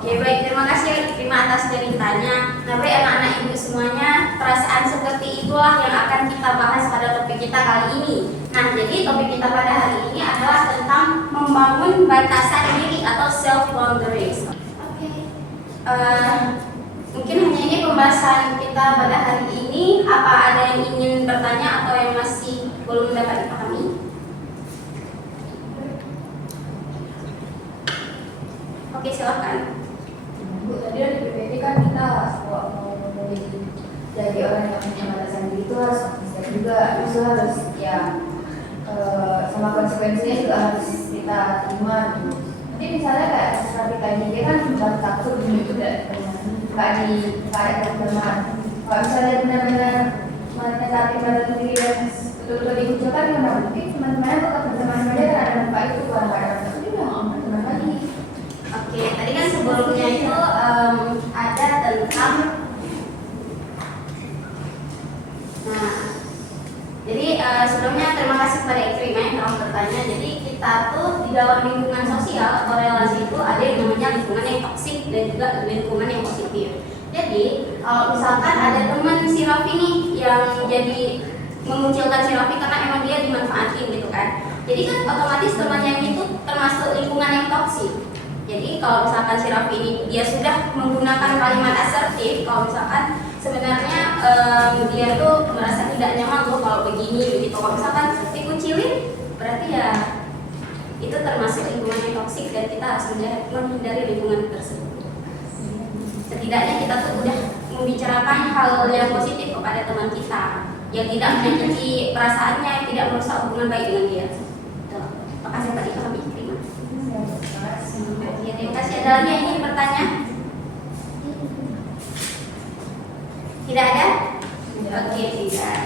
Oke, baik, terima kasih Rima atas ceritanya. Nah, baik anak-anak ibu semuanya, perasaan seperti itulah yang akan kita bahas pada topik kita kali ini. Nah, jadi topik kita pada hari ini adalah tentang membangun batasan diri atau self boundaries. Oke. Mungkin hanya ini pembahasan kita pada hari ini. Apa ada yang ingin bertanya atau yang masih belum dapat dipahami? Oke, silakan. Bu, tadi di PPT kan kita mau jadi orang yang punya batasan diri itu harus konsisten juga, itu harus ya sama konsekuensinya juga harus kita terima gitu. Nanti misalnya kayak seperti tadi dia kan baru takut itu udah nggak di kayak teman. Kalau misalnya benar-benar menetapkan batasan diri dan betul-betul diucapkan ya mungkin teman-temannya tetap berteman saja karena ada muka itu bukan ada tapi udah nggak mau berteman lagi. Oke, tadi kan sebelumnya itu ada tentang jadi sebelumnya terima kasih kepada Ikrimah yang telah bertanya. Jadi kita tuh di dalam lingkungan sosial atau relasi itu ada yang namanya lingkungan yang toksik dan juga lingkungan yang positif. Jadi kalau misalkan ada teman si Raffi nih yang jadi mengucilkan si Raffi karena emang dia dimanfaatin gitu kan. Jadi kan otomatis temannya itu termasuk lingkungan yang toksik. Jadi kalau misalkan si Raffi ini dia sudah menggunakan kalimat asertif, kalau misalkan sebenarnya dia tuh merasa tidak nyaman loh kalau begini begitu. Kalau misalkan dikucilin, berarti ya itu termasuk lingkungan yang toksik dan kita harus menghindari lingkungan tersebut. Setidaknya kita tuh udah membicarakan hal yang positif kepada teman kita yang tidak menyakiti perasaannya, yang tidak merusak hubungan baik dengan dia. Terima kasih tadi kami terima. Terima kasih. Ada lagi yang ingin bertanya? Tidak ada? Oke, tidak.